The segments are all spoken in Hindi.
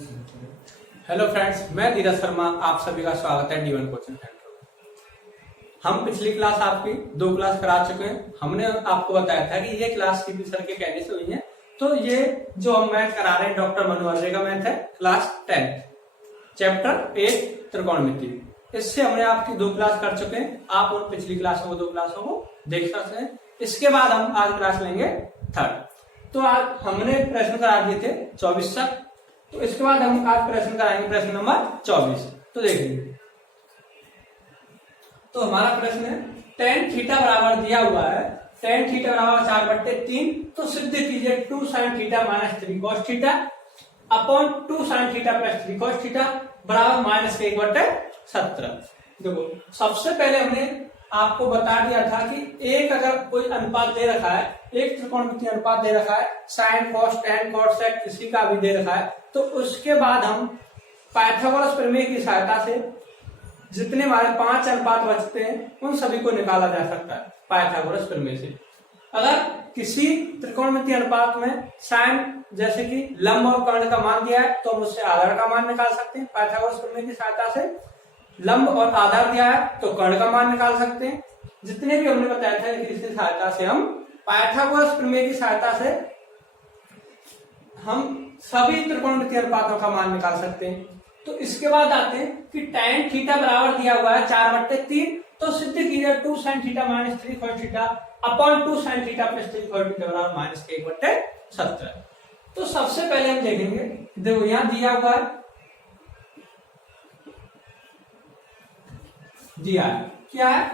हेलो फ्रेंड्स, मैं धीरज शर्मा, आप सभी का स्वागत है D1 कोचिंग सेंटर में। हम पिछली क्लास आपकी 2 क्लास करा चुके हैं। हमने आपको बताया था कि ये क्लास सीपी सर के कहने से हुई है। तो ये जो हम मैथ करा रहे हैं डॉक्टर मनोहर का मैथ है, क्लास 10 चैप्टर 8 त्रिकोणमिति। इससे हमने आपकी 2 क्लास कर चुके हैं। आप उन पिछली क्लासों को 2 क्लासों को देख सकते हैं। इसके बाद हम आज क्लास लेंगे 3rd। तो आज हमने प्रश्न करा दिए थे 24 तक। तो इसके बाद हम आज प्रश्न कराएंगे प्रश्न नंबर 24। तो देखेंगे, तो हमारा प्रश्न है tan थीटा बराबर दिया हुआ है, tan थीटा बराबर 4/3। तो सिद्ध कीजिए 2 sin theta minus 3 cos theta upon 2 sin theta plus 3 cos theta बराबर -1/17। देखो, सबसे पहले हमने आपको बता दिया था कि एक अगर कोई अनुपात दे रखा है, एक त्रिकोणमितीय अनुपात दे रखा है, sine cos tan cot sec किसी का भी दे रखा है, तो उसके बाद हम पाइथागोरस प्रमेय की सहायता से जितने हमारे 5 अनुपात बचते हैं उन सभी को निकाला जा सकता है पाइथागोरस प्रमेय से। अगर किसी त्रिकोणमितीय अनुपात में साइन जैसे कि लंब और कर्ण का मान दिया है तो हम उससे आधार का मान निकाल सकते हैं पाइथागोरस प्रमेय की सहायता से। लंब और आधार दिया है तो कर्ण का मान निकाल सकते हैं। जितने भी हमने बताया था इसकी सहायता से हम पाइथागोरस प्रमेय की सहायता से हम सभी त्रिकोणमितीय अनुपातों का मान निकाल सकते हैं। तो इसके बाद आते हैं कि tan थीटा बराबर दिया हुआ है 4/3। तो सिद्ध कीजिए 2 sin theta minus 3 cos theta upon 2 sin theta plus 3 cos theta बराबर -1/17। तो सबसे पहले हम देखेंगे, देखो यहां दिया हुआ है, दिया है क्या है,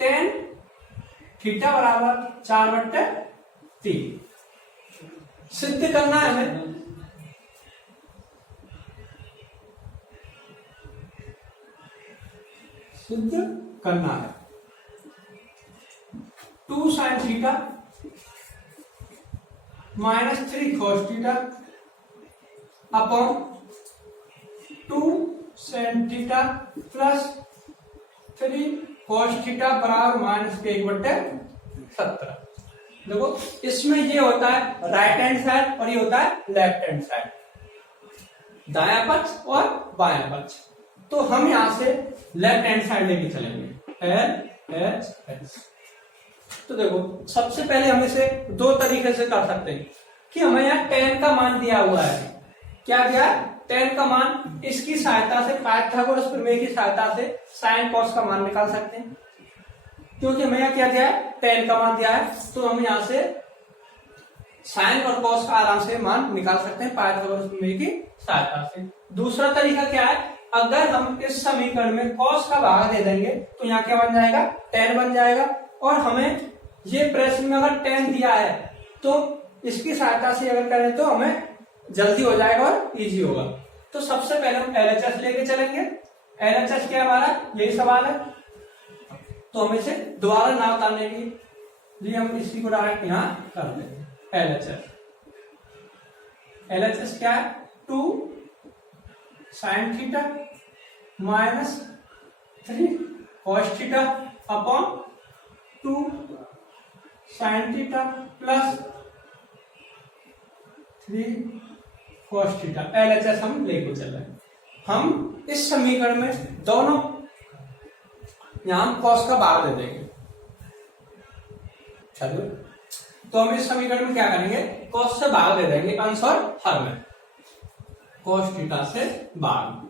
tan थीटा बराबर 4/3 सिद्ध करना है हमें। सिद्ध करना है 2 sin theta minus 3 cos theta upon 2 sin theta plus 3 cos theta बराबर -1/17। देखो, इसमें ये होता है राइट हैंड साइड और ये होता है लेफ्ट हैंड साइड, दायां पक्ष और बायां पक्ष। तो हम यहां से लेफ्ट हैंड साइड लेके चलेंगे, LHS। तो देखो, सबसे पहले हम इसे 2 तरीके से कर सकते हैं कि हमें यहाँ tan का मान दिया हुआ है। क्या दिया है? tan का मान। इसकी सहायता से पाइथागोरस प्रमेय की सहायता से sin cos का मान निकाल सकते हैं, क्योंकि हमें यहाँ क्या दिया है, tan का मान दिया है। तो हम यहाँ से sin और cos का आराम से मान निकाल सकते हैं पाइथागोरस प्रमेय की सहायता से। दूसरा तरीका क्या है, अगर हम इस समीकरण में cos का भाग दे देंगे तो यहाँ क्या बन जाएगा, tan बन जाएगा। और हमें ये प्रश्न में अगर tan दिया है तो इसकी सहायता से अगर करें तो हमें जल्दी हो जाएगा और इजी होगा। तो सबसे पहले हम LHS लेके चलेंगे। LHS क्या हमारा, यही सवाल है। तो हम इसे दोबारा ना उतारने के लिए हम इसी को डायरेक्ट यहाँ कर देंगे। LHS क्या है, 2 sin theta minus 3 cos theta upon 2 sin theta plus 3 cos theta. LHS हम लेके चल रहे हैं। हम इस समीकरण में दोनों यहां cos का भाग दे देंगे। चलो, तो हम इस समीकरण में क्या करेंगे, cos से भाग दे देंगे अंश और हर में, cos थीटा से भाग।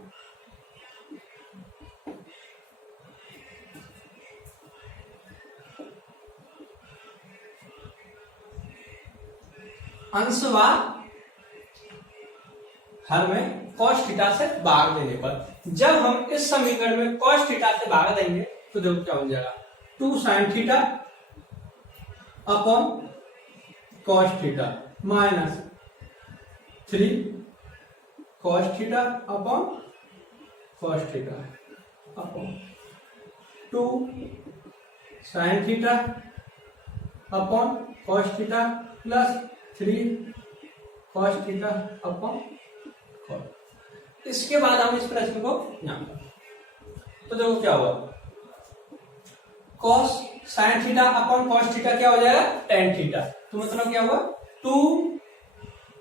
अंश व हर में cos थीटा से भाग देने पर जब हम इस समीकरण में cos थीटा से भाग देंगे तो देखो क्या बन जाएगा, 2 sin theta upon cos theta minus 3 cos theta upon cos theta upon 2 sin theta upon cos theta plus 3 cos theta upon cos। इसके बाद हम इस प्रश्न को यहां पर, तो देखो क्या हुआ, cos sin theta upon cos theta क्या हो जाएगा, tan थीटा। तो मतलब क्या हुआ, 2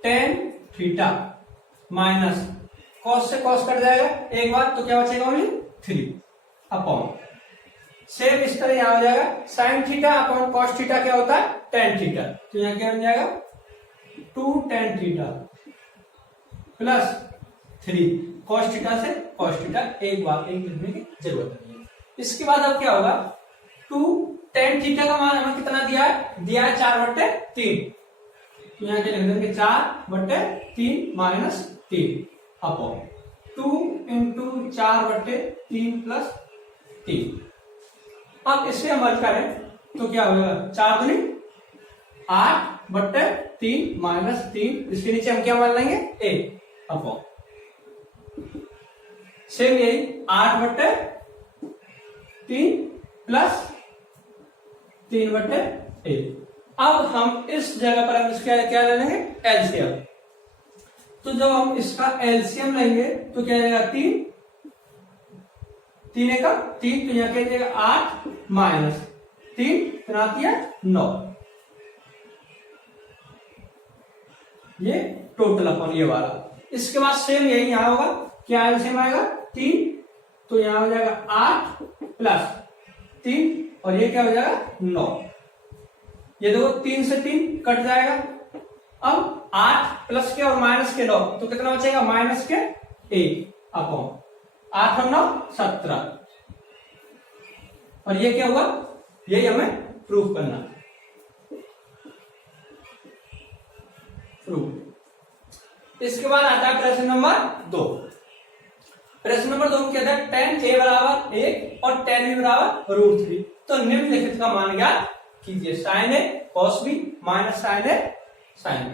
tan थीटा माइनस कॉस से कॉस कट जाएगा एक बार, तो क्या बचेगा ओनली 3 अपॉन, सेम इस तरह यहां हो जाएगा sine theta upon cos theta क्या होता है टेन थीटा, तो यहां क्या बन जाएगा 2 tan theta plus 3 cos theta से कॉस थीटा, एक बार एक लिखने की जरूरत नहीं है। इसके बाद अब क्या होगा 2 टेन थीटा का मान हमें कितना दिया है, दिया है 4/3, तो यहाँ क्या लिख देंगे 4/3 माइनस 3 अपॉन 2 इंटू 4/3 प्लस 3। अब इसे हम हल करें तो क्या होगा 4 दूनी 8/3 माइनस 3, इसके नीचे हम क्या मान लेंगे 1 अपॉन, सेम यही 8/3 प्लस 3/1। अब हम इस जगह पर हम इसका क्या ले लेंगे एलसीएम, तो जब हम इसका एलसीएम लेंगे तो क्या जाएगा 3 3 का 3, तो यहां क्या जाएगा 8 माइनस 3 फिर आती है 9, ये टोटल अपॉन ये वाला। इसके बाद सेम यही यहां होगा, क्या एलसीएम आएगा 3, तो यहां हो जाएगा 8 प्लस 3 और ये क्या हो जाएगा 9, ये देखो 3 से 3 कट जाएगा। अब 8 प्लस के और माइनस के 9, तो कितना बचेगा माइनस के 1 अपॉन 8 और 9 17, और ये क्या हुआ, यही हमें प्रूफ करना है। प्रूफ। इसके बाद आता है प्रश्न नंबर 2। प्रश्न नंबर 2 में कहता है tan a बराबर 1 और tan b बराबर √3, तो निम्नलिखित का मान ज्ञात कीजिए, sin a cos b minus sin a sin b।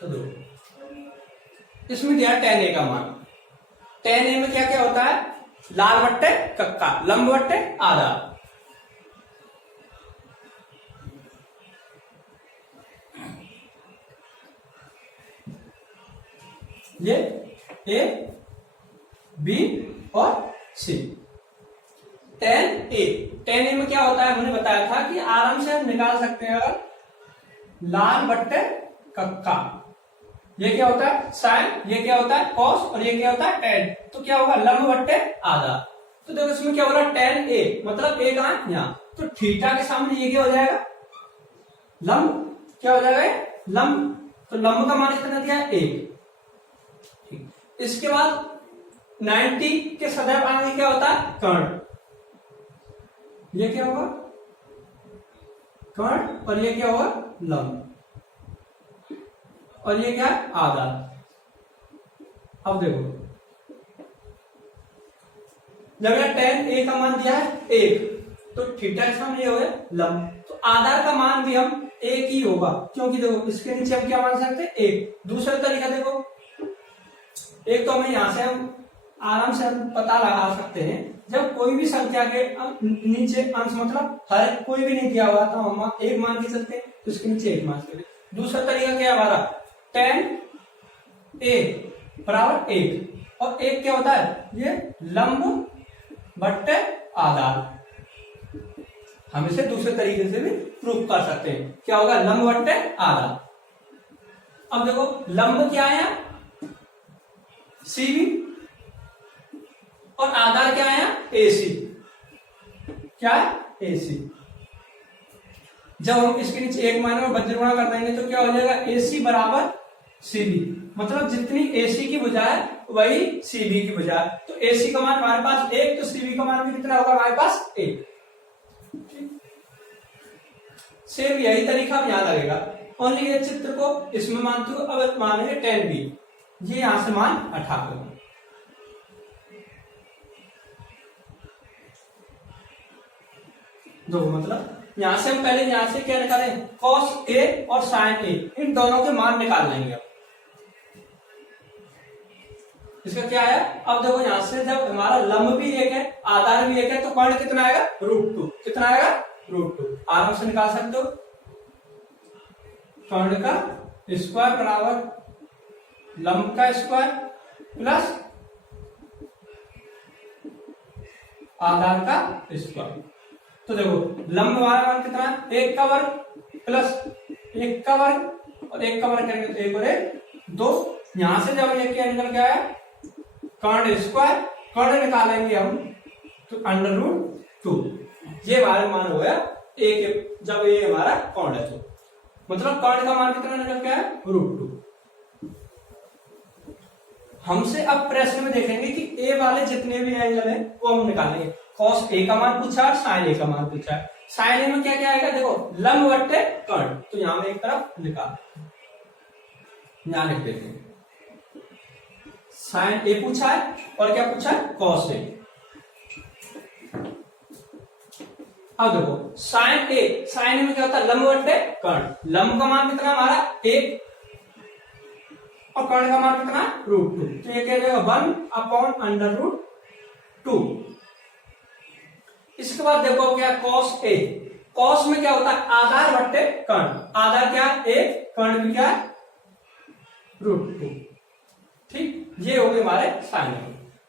तो दो इसमें दिया tan a का मान, tan a में क्या क्या होता है लाल बट्टे कक्का, लंब बट्टे आधा। ये ए बी और सी। tan a में क्या होता है हमने बताया था कि आराम से हम निकाल सकते हैं, अगर लाल बट्टे कक्का, ये क्या होता है साइन, ये क्या होता है कॉस और ये क्या होता है टेन, तो क्या होगा लंब बट्टे आधा। तो देखो इसमें क्या होगा tan a मतलब a कहां है यहाँ, तो थीटा के सामने ये क्या हो जाएगा लंब, क्या हो जाएगा लंब, तो लंब का मान कितना दिया है 1। इसके बाद 90 के सदैव आगे क्या होता है कर्ण, ये क्या होगा कर्ण और ये क्या होगा लंब, और ये क्या है आधा। अब देखो जब यह tan a का मान दिया है 1, तो थीटा के सामने ये हो गया लंब, तो आधार का मान भी हम 1 ही होगा, क्योंकि देखो इसके नीचे हम क्या मान सकते हैं 1। दूसरा तरीका देखो, एक तो हमें यहां से हम आराम से हम पता लगा सकते हैं, जब कोई भी संख्या के नीचे अंश मतलब हर कोई भी नहीं दिया हुआ तो हम 1 मान के चलते हैं, तो इसके नीचे 1 मान के। दूसरा तरीका क्या है हमारा tan a बराबर 1, और 1 क्या होता है ये लंब बट्टे आधार। हम इसे दूसरे तरीके से भी प्रूफ कर सकते हैं, क्या होगा लंब बट्टे आधार। अब देखो लंब क्या है सीबी और आधार क्या है एसी, क्या है एसी। जब हम इसके नीचे 1 माने और वज्रगुणा कर देंगे तो क्या हो जाएगा एसी बराबर सीबी, मतलब जितनी एसी की भुजा है वही सीबी की भुजा है, तो एसी का मान हमारे पास 1, तो सीबी का मान भी कितना होगा हमारे पास 1। सेम यही तरीका अब यहां लगेगा, ओनली ये चित्र को इसमें मानते हो, अब मानेंगे tan b, ये यहां से मान हटा कर दो, मतलब यहां से हम पहले यहां से क्या निकालें cos a और sin a, इन दोनों के मान निकाल लेंगे। इसका क्या है, अब देखो यहां से जब हमारा लंब भी 1 है आधार भी 1 है, तो कर्ण कितना आएगा √2, कितना आएगा √2, आराम से निकाल सकते हो। कर्ण का स्क्वायर बराबर लंब का स्क्वायर प्लस आधार का स्क्वायर। तो देखो लंब वाला मान कितना, 1 का वर्ग प्लस 1 का वर्ग और 1 का वर्ग करेंगे तो 1 और 1 2। यहां से जब ये क्या निकल के आया कर्ण स्क्वायर, कर्ण निकालेंगे हम तो √2। ये हमारा मान हो गया a के, जब ये हमारा कर्ण है तो मतलब कर्ण का मान कितना निकल के आया √2। हमसे अब प्रश्न में देखेंगे कि ए वाले जितने भी एंगल हैं वो हम निकालेंगे। cos a का मान पूछा है, sin a का मान पूछा है। sin a में क्या क्या आएगा, देखो लंब बट्टे कर्ण, तो यहां में एक तरफ निकाल, यहां लिख देते हैं sin a पूछा है और क्या पूछा है cos a। अब देखो sin a में क्या होता है लंब बट्टे कर्ण, लंब का मान कितना हमारा 1 और कर्ण का मान कितना √2, तो ये क्या जाएगा 1/√2। इसके बाद देखो क्या cos a, cos में क्या होता है आधार बट्टे कर्ण, आधार क्या है 1, कर्ण भी क्या है √2। ठीक, ये हो गए हमारे sin a।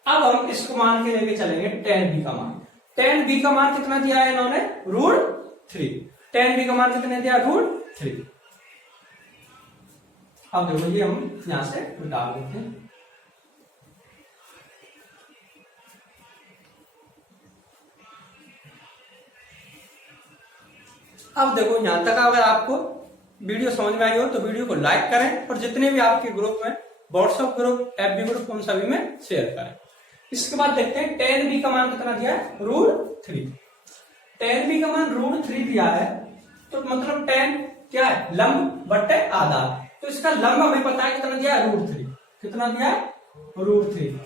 अब हम इसको मान के लेके चलेंगे tan b का मान। tan b का मान कितना दिया है इन्होंने √3, tan b का मान कितने दिया √3। अब देखो ये हम यहां से मिटा देते हैं। अब देखो यहां तक अगर आपको वीडियो समझ में आई हो तो वीडियो को लाइक करें और जितने भी आपके ग्रुप में व्हाट्सएप ग्रुप, एफबी ग्रुप, उन सभी में शेयर करें। इसके बाद देखते हैं tan b का मान कितना दिया है √3। tan b का मान √3 दिया है तो मतलब tan क्या है लंब बट्टे आधार, तो इसका लंब हमें पता है कितना दिया है √3, कितना दिया है √3।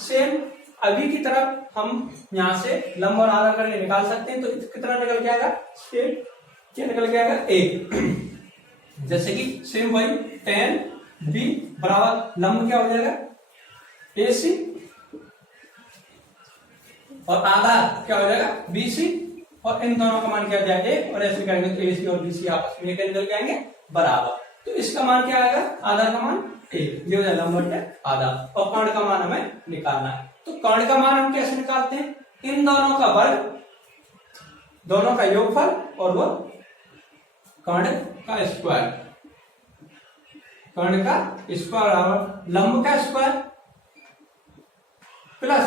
सेम अभी की तरफ हम यहां से लंब और आधार करके निकाल सकते हैं, तो कितना निकल के आएगा सेम क्या निकल के आएगा 1। जैसे कि सेम वही tan b बराबर लंब क्या हो जाएगा AC और आधार क्या हो जाएगा BC, और इन दोनों का मान क्या जाएगा 1, और ऐसे करेंगे तो AC और BC आपस में निकल के आएंगे बराबर, तो इसका मान क्या आएगा आधार का मान 1, ये हो जाएगा लंब बट्टे आधार, और कर्ण का मान हमें निकालना है। तो कर्ण का मान हम कैसे निकालते हैं, इन दोनों का वर्ग, दोनों का योगफल और वो कर्ण का स्क्वायर, कर्ण का स्क्वायर बराबर लंब का स्क्वायर प्लस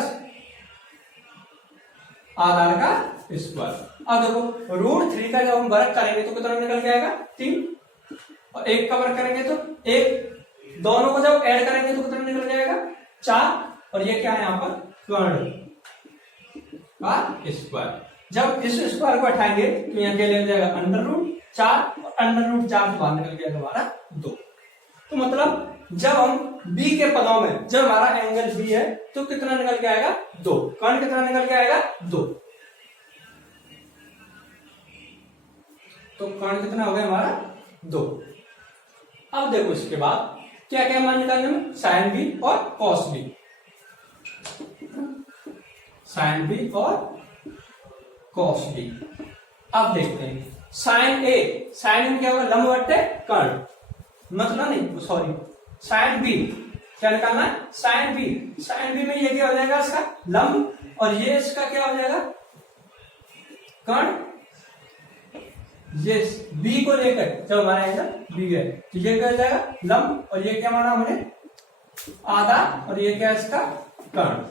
आधार का स्क्वायर। अब देखो √3 का जब हम वर्ग करेंगे तो कितना निकल के आएगा 3, और 1 का वर्ग करेंगे तो 1, दोनों को जब ऐड करेंगे तो कितना निकल जाएगा 4, और ये क्या है यहाँ पर कर्ण का स्क्वायर। जब इस स्क्वायर को हटाएंगे तो यहाँ क्या ले जाएगा √4, और √4 से बाहर निकल जाएगा हमारा 2। तो मतलब जब हम b के पदों में जब हमारा एंगल b है तो कितना निकल के आएगा 2, कर्ण कितना निकल के आएगा 2, तो कर्ण कितना हो गया हमारा 2। अब देखो इसके बाद क्या क्या मान निकालने में sin b और cos b, sin b और cos b। अब देखते हैं sin a, sin में क्या होगा लंब बट्टे कर्ण, मतलब नहीं सॉरी sin b क्या निकालना है sin b में ये क्या हो जाएगा इसका लंब, और ये इसका क्या हो जाएगा कर्ण। ये b को लेकर जब हमारा एंगल b है तो ये क्या हो जाएगा लंब, और ये क्या माना हमने आधा, और ये क्या है इसका कर्ण।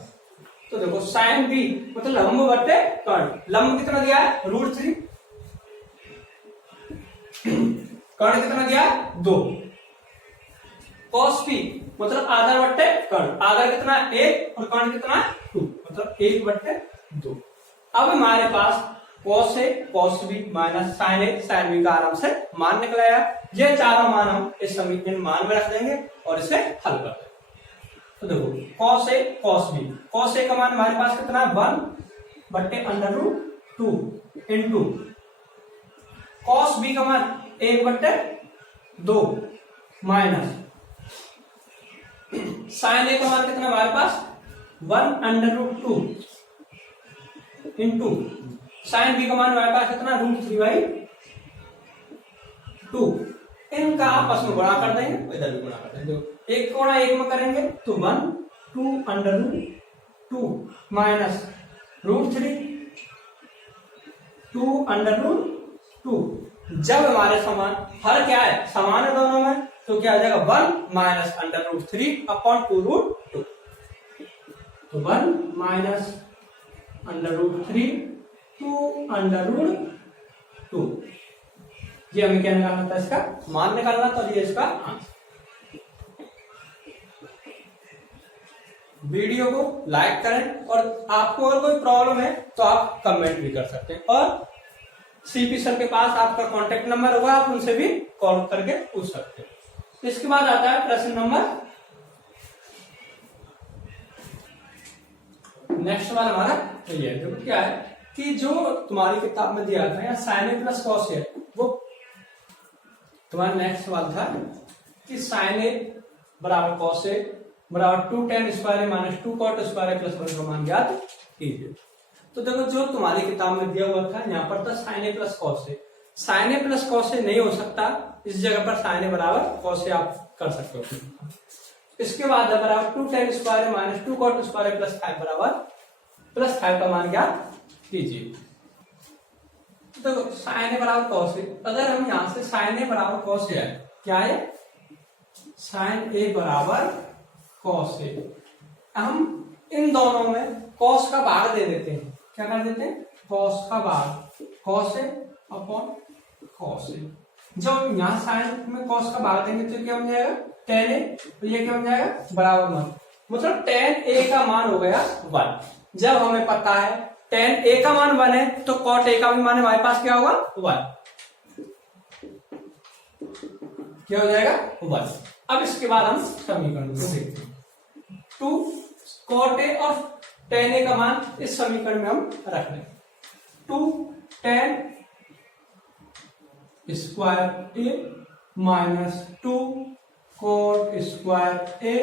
तो देखो sin b मतलब लंब बट्टे कर्ण, लंब कितना दिया है √3, कर्ण कितना दिया है 2, cos b मतलब आधार बट्टे कर्ण, आधार कितना 1 और कर्ण कितना 2, मतलब 1/2। अब हमारे पास cos a cos b minus sin a sin b का आराम से मान निकला है। ये चारों मान हम इस समीकरण मान में रख देंगे और इसे हल कर देंगे। तो देखो cos a cos a का मान हमारे पास कितना है 1/√2 इंटू cos b का मान 1/2 माइनस sin a का मान कितना हमारे पास 1/2 इंटू sin b का मान हमारे पास कितना √3/2। इनका आपस में गुणा कर देंगे, इधर भी गुणा कर देंगे, एक गुणा एक में करेंगे तो 1/2 माइनस √3 2 अंडर रूट 2। जब हमारे समान हर क्या है, समान है दोनों में, तो क्या आ जाएगा 1 माइनस अंडर रूट 3 अपॉन 2√2। तो 1 minus under root 3 2 under root 2। ये हमें क्या निकालना था, इसका मान निकालना, तो ये इसका आंसर। वीडियो को लाइक करें और आपको अगर कोई प्रॉब्लम है तो आप कमेंट भी कर सकते हैं, और सीपी सर के पास आपका कांटेक्ट नंबर होगा, आप उनसे भी कॉल करके पूछ सकते हैं। इसके बाद आता है प्रश्न नंबर, नेक्स्ट वाला हमारा तो ये देखो क्या है कि जो तुम्हारी किताब में दिया था या साइन ए प्लस कॉस है, वो तुम्हारा नेक्स्ट वाला था कि साइन ए बराबर कॉस ए बराबर 2 tan square minus 2 cot square plus 1 का मान ज्ञात कीजिए। तो देखो जो तुम्हारी किताब में दिया हुआ था, यहाँ पर था sign A plus cos A. Sign A plus cos A नहीं हो सकता, इस जगह पर साइन ए बराबर कॉस ए आप कर सकते हो। इसके बाद बराबर 2 tan square minus 2 cot square plus 5 बराबर प्लस 5 का मान ज्ञात कीजिए। देखो साइन ए बराबर कॉस ए, अगर हम यहां से साइन ए बराबर कॉस ए है, क्या है साइन ए बराबर कॉस ए, हम इन दोनों में कॉस का भाग दे देते हैं। क्या कर देते हैं, कॉस का भाग, cos A upon cos A. जब यहां साइन में कॉस का भाग देंगे तो क्या बन जाएगा tan ए, तो ये क्या बन जाएगा बराबर मान, मतलब tan ए का मान हो गया 1। जब हमें पता है tan ए का मान 1 है, तो cot ए का भी मान हमारे पास क्या होगा 1, क्या हो जाएगा 1। अब इसके बाद हम समीकरण को देखते हैं। 2 cot ए और tan ए का मान इस समीकरण में हम रख लें। 2 tan square A minus 2 cot square A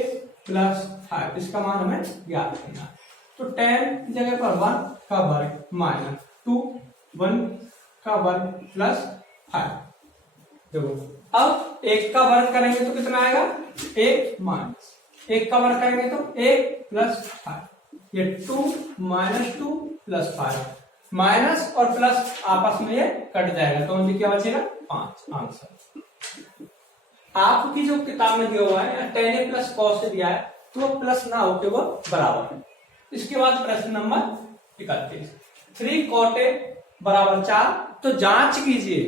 plus 5, इसका मान हमें याद करना है। तो tan की जगह पर 1 का वर्ग माइनस 2 1 का वर्ग प्लस 5। देखो अब 1 का वर्ग करेंगे तो कितना आएगा 1 माइनस 1 का वर्ग करेंगे तो 1 प्लस 5, ये 2 माइनस 2 प्लस 5, माइनस और प्लस आपस में ये कट जाएगा, तो मुझे क्या बचेगा 5 आंसर। आपकी जो किताब में दिया हुआ है tan ए प्लस कॉस से दिया है, तो वो प्लस ना होके वो बराबर है। इसके बाद प्रश्न नंबर 31, 3 cot ए बराबर 4। तो जांच कीजिए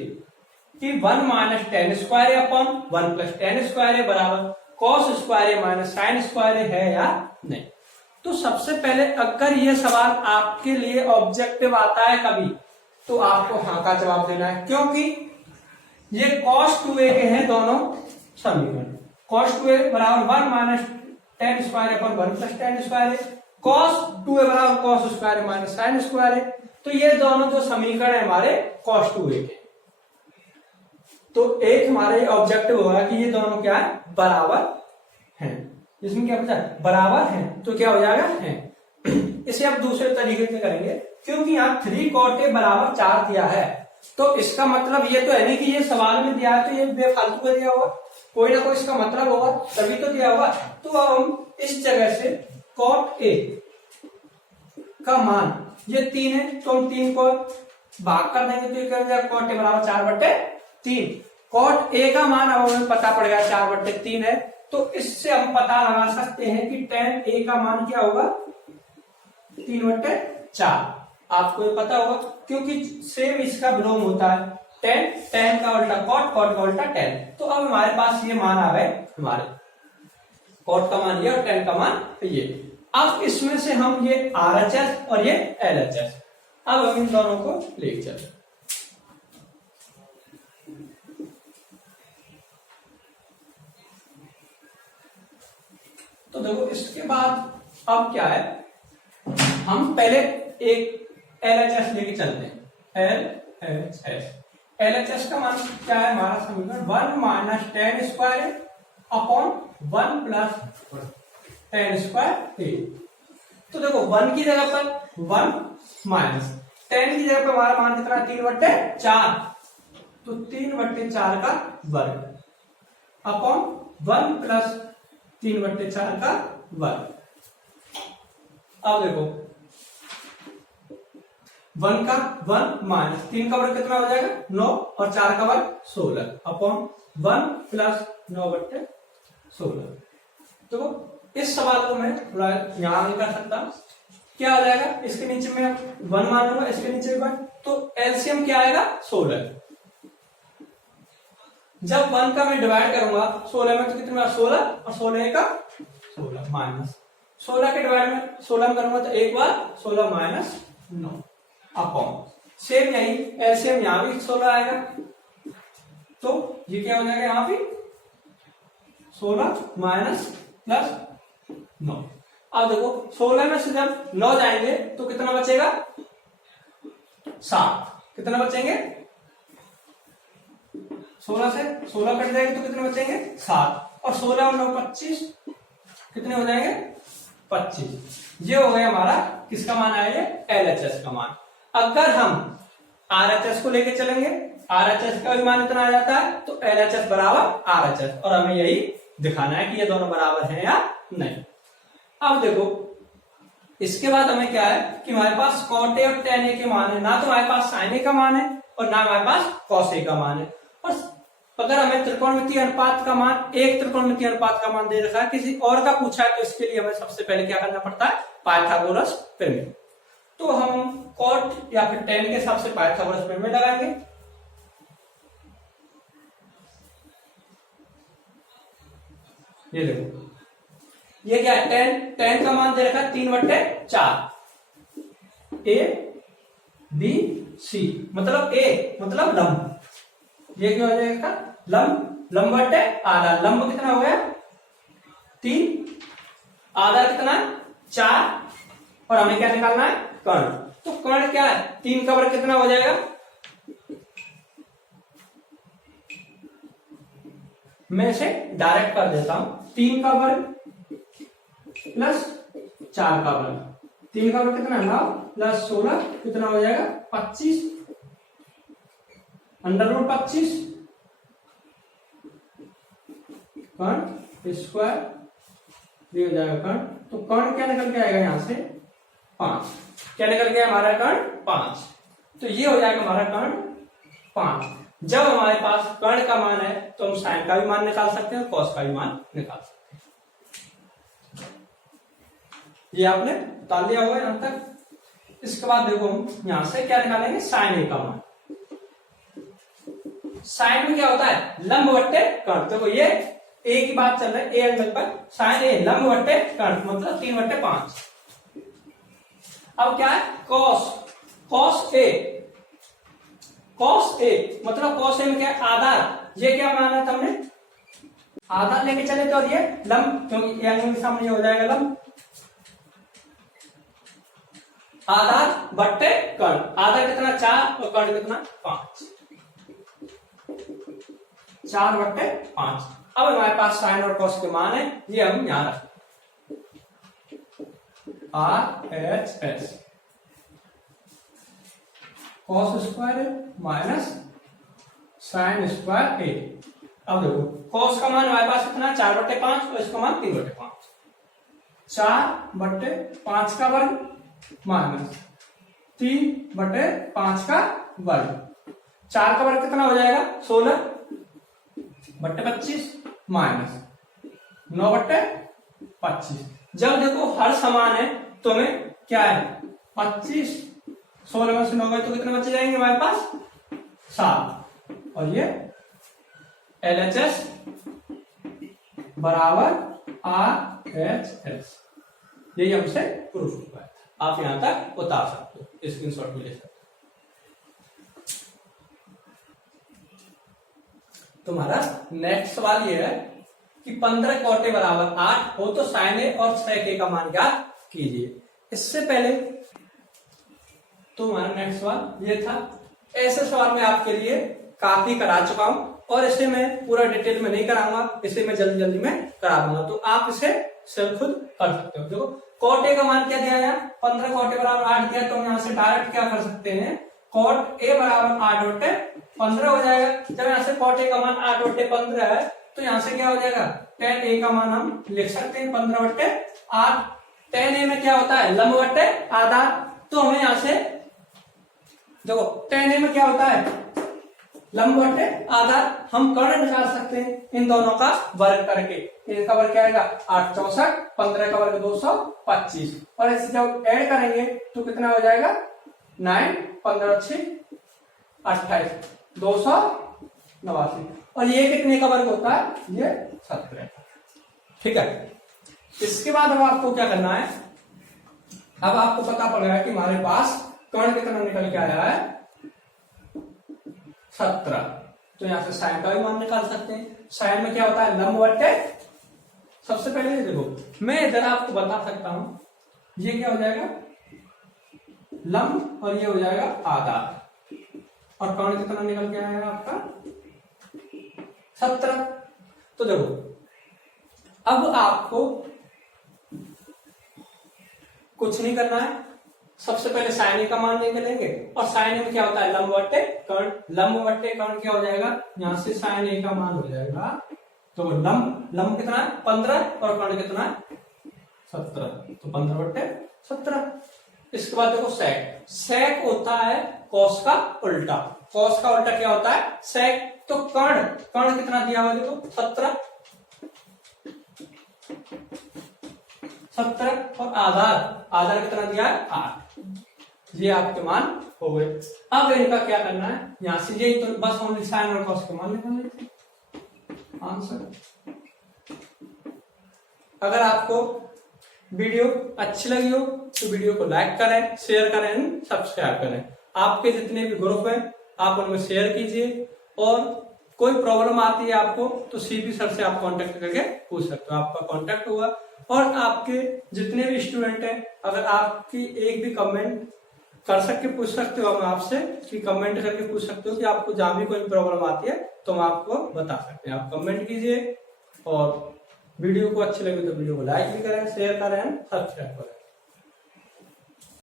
कि 1 minus tan square upon 1 plus tan square A बराबर cos square A minus sine square A है या नहीं। तो सबसे पहले अगर ये सवाल आपके लिए ऑब्जेक्टिव आता है कभी, तो आपको हाँ का जवाब देना है, क्योंकि ये cos 2a के हैं दोनों समीकरण। cos 2a बराबर 1 minus tan square upon 1 plus tan square A, cos 2a बराबर cos square minus sine square है। तो ये दोनों जो समीकरण है हमारे cos 2a के, तो एक हमारे ऑब्जेक्टिव होगा कि ये दोनों क्या है बराबर हैं। इसमें क्या बचा बराबर हैं, तो क्या हो जाएगा हैं। इसे आप दूसरे तरीके से करेंगे, क्योंकि यहाँ 3 cot ए बराबर 4 दिया है, तो इसका मतलब ये तो है नहीं कि ये सवाल में दिया है तो ये बेफालतू का दिया होगा, कोई ना कोई इसका मतलब होगा तभी तो दिया होगा। तो अब हम इस जगह से cot ए का मान ये 3 है, तो हम 3 को भाग कर देंगे तो ये क्या हो जाएगा cot ए बराबर 4/3। cot ए का मान अब हमें पता पड़ गया 4/3 है, तो इससे हम पता लगा सकते हैं कि tan ए का मान क्या होगा 3/4। आपको ये पता होगा क्योंकि सेम इसका विलोम होता है, tan का उल्टा cot, cot का उल्टा tan। तो अब हमारे पास ये मान आ गए, हमारे cot का मान ये और tan का मान ये। अब इसमें से हम ये RHS और ये LHS, अब हम इन दोनों को लेके चले। तो देखो इसके बाद अब क्या है, हम पहले एक LHS लेके चलते हैं। LHS का मान क्या है हमारा समीकरण 1 minus tan square upon 1 plus tan square A. तो देखो 1 की जगह पर 1 माइनस tan की जगह पर हमारा मान कितना 3/4, तो 3/4 का वर्ग अपॉन 1 प्लस 3/4 का वर्ग। अब देखो 1 का 1 माइनस 3 का वर्ग कितना हो जाएगा 9 और 4 का वर्ग 16 अपॉन 1 प्लस 9/16। तो इस सवाल को मैं थोड़ा यहां नहीं कर सकता, क्या हो जाएगा इसके नीचे में 1 मान लूंगा, इसके नीचे 1, तो एलसीएम क्या आएगा 16। जब 1 का मैं डिवाइड करूंगा 16 में तो कितना 16 और 16 का 16 माइनस 16 के डिवाइड में 16 में करूंगा तो एक बार 16 माइनस 9 अपॉन सेम यही एलसीएम यहां भी 16 आएगा, तो ये क्या हो जाएगा यहां भी 16 माइनस प्लस 9। अब देखो 16 में से जब 9 जाएंगे तो कितना बचेगा 7, कितना बचेंगे 16 से 16 कट जाएंगे तो कितने बचेंगे 7 और 16 और 9 25, कितने हो जाएंगे 25। ये हो गया हमारा किसका मान आया ये एलएचएस का मान। अगर हम आरएचएस को लेके चलेंगे, आरएचएस का भी मान इतना आ जाता है तो एलएचएस बराबर आरएचएस, और हमें यही दिखाना है कि ये दोनों बराबर हैं या नहीं। अब देखो इसके बाद हमें क्या है कि हमारे पास cot A और tan A के मान है, ना तो हमारे पास sin A का मान है और ना हमारे पास cos A का मान है। और अगर हमें त्रिकोणमितीय अनुपात का मान, एक त्रिकोणमितीय अनुपात का मान दे रखा है, किसी और का पूछा है तो इसके लिए हमें सबसे पहले क्या करना पड़ता है पाइथागोरस प्रमेय। तो हम cot या फिर tan के हिसाब से पाइथागोरस प्रमेय लगाएंगे। ये देखो ये क्या है tan का मान दे रखा है 3/4 ए बी सी, मतलब ए मतलब लंब, ये क्या हो जाएगा लंब, लंब बटे आधा, लंब कितना हो गया 3, आधा कितना 4 और हमें क्या निकालना है कर्ण। तो कर्ण क्या है 3 का वर्ग कितना हो जाएगा, मैं इसे डायरेक्ट कर देता हूं, 3 का वर्ग प्लस 4 का वर्ग, 3 का वर्ग कितना 9 प्लस 16 कितना हो जाएगा 25 √25 कर्ण स्क्वायर ये हो जाएगा कर्ण। तो कर्ण क्या निकल के आएगा यहां से 5, क्या निकल गया हमारा कर्ण 5, तो ये हो जाएगा हमारा कर्ण 5। जब हमारे पास कर्ण का मान है तो हम साइन का भी मान निकाल सकते हैं और कॉस का भी मान निकाल सकते हैं। ये आपने बता लिया होगा यहां तक। इसके बाद देखो हम यहां से क्या निकालेंगे साइन ए का मान। साइन में क्या होता है लंब बट्टे कर्ण, देखो ये ए की बात चल रही है, ए एंगल पर साइन ए लंब बट्टे कर्ण मतलब 3/5। अब क्या है कॉस, कॉस ए मतलब कॉस ए में क्या है आधार, ये क्या माना था हमने आधार लेके चले तो, और ये लंब क्योंकि एंगल के सामने हो जाएगा लंब, आधार बट्टे कर्ण, आधार कितना 4 और कर्ण कितना 5, 4/5। अब हमारे पास साइन और कॉस के मान है, ये हम यहां रखें RHS cos square minus sine square A. अब देखो कॉस का मान हमारे पास कितना 4/5 और इसका मान 3/5, 4/5 का वर्ग माइनस 3/5 का वर्ग, 4 का वर्ग कितना हो जाएगा 16/25 माइनस 9/25। जब देखो हर समान है तो हमें क्या है 25, 16 में से 9 गए तो कितने बचे जाएंगे हमारे पास 7, और ये LHS बराबर RHS, यही हमसे प्रूफ हुआ है। आप यहां तक उतार सकते हो, स्क्रीनशॉट भी ले सकते हो। तुम्हारा नेक्स्ट सवाल ये है कि 15 cot A बराबर 8 हो तो sin A और sec A का मान ज्ञात कीजिए। इससे पहले तो हमारा नेक्स्ट सवाल ये था। ऐसे सवाल मैं आपके लिए काफी करा चुका हूं और इसे मैं पूरा डिटेल में नहीं कराऊंगा, इसे मैं जल्दी जल्दी में करा दूंगा, तो आप इसे स्वयं खुद कर सकते हो। देखो cot A का मान क्या दिया है 15 cot A बराबर 8 दिया, तो हम यहाँ से डायरेक्ट क्या कर सकते हैं cot A बराबर 8/15 हो जाएगा। जब यहाँ से cot A का मान 8/15 है तो यहाँ से क्या हो जाएगा tan A का मान हम लिख सकते हैं 15/8। tan A में क्या होता है लंब बट्टे आधार, तो हमें यहाँ से देखो टेन ए में क्या होता है, लंब बटे आधार। हम कर्ण निकाल सकते हैं इन दोनों का वर्ग करके। इनका वर्ग क्या आएगा 8 64, 15 का वर्ग 225, और ऐसे जब ऐड करेंगे तो कितना हो जाएगा 9 15 6 28 289, और ये कितने का वर्ग होता है, ये 17। ठीक है, इसके बाद अब आपको क्या करना है, अब आपको पता पड़ गया कि हमारे पास कर्ण कितना निकल के आया है 17। तो यहां से साइन का भी मान निकाल सकते हैं। साइन में क्या होता है लंब बटे, सबसे पहले ये देखो मैं इधर आपको बता सकता हूं, ये क्या हो जाएगा लंब और ये हो जाएगा आधार, और कर्ण कितना निकल के आया आपका 17। तो देखो अब आपको कुछ नहीं करना है, सबसे पहले साइन का मान निकलेंगे, और साइन में क्या होता है लंब बटे कर्ण। लंब बटे कर्ण क्या हो जाएगा, यहां से साइन ए का मान हो जाएगा, तो लंब कितना है 15 और कर्ण कितना है 17, तो 15 बटे 17। इसके बाद देखो सेक, सेक होता है कॉस का उल्टा। कॉस का उल्टा क्या होता है सेक। तो कर्ण कितना दिया हुआ देखो 17 और आधार कितना दिया है 8। ये आपके मान हो गए। अब इनका क्या करना है, यहां से यही तो बस ओनली साइन और कॉस के मान निकालने थे आंसर। अगर आपको वीडियो अच्छी लगी हो तो वीडियो को लाइक करें, शेयर करें, सब्सक्राइब करें। आपके जितने भी ग्रुप हैं आप उनमें शेयर कीजिए, और कोई प्रॉब्लम आती है आपको तो सीपी सर से आप कांटेक्ट करके पूछ सकते हो। आपका कांटेक्ट हुआ, और आपके जितने भी स्टूडेंट हैं अगर आपकी एक भी कमेंट कर सकते पूछ सकते हो हम आपसे, कि कमेंट करके पूछ सकते हो कि आपको जहां भी कोई प्रॉब्लम आती है तो हम आपको बता सकते हैं। आप कमेंट कीजिए, और वीडियो को अच्छी लगे तो वीडियो को लाइक भी करें, शेयर करें, सब्सक्राइब करें।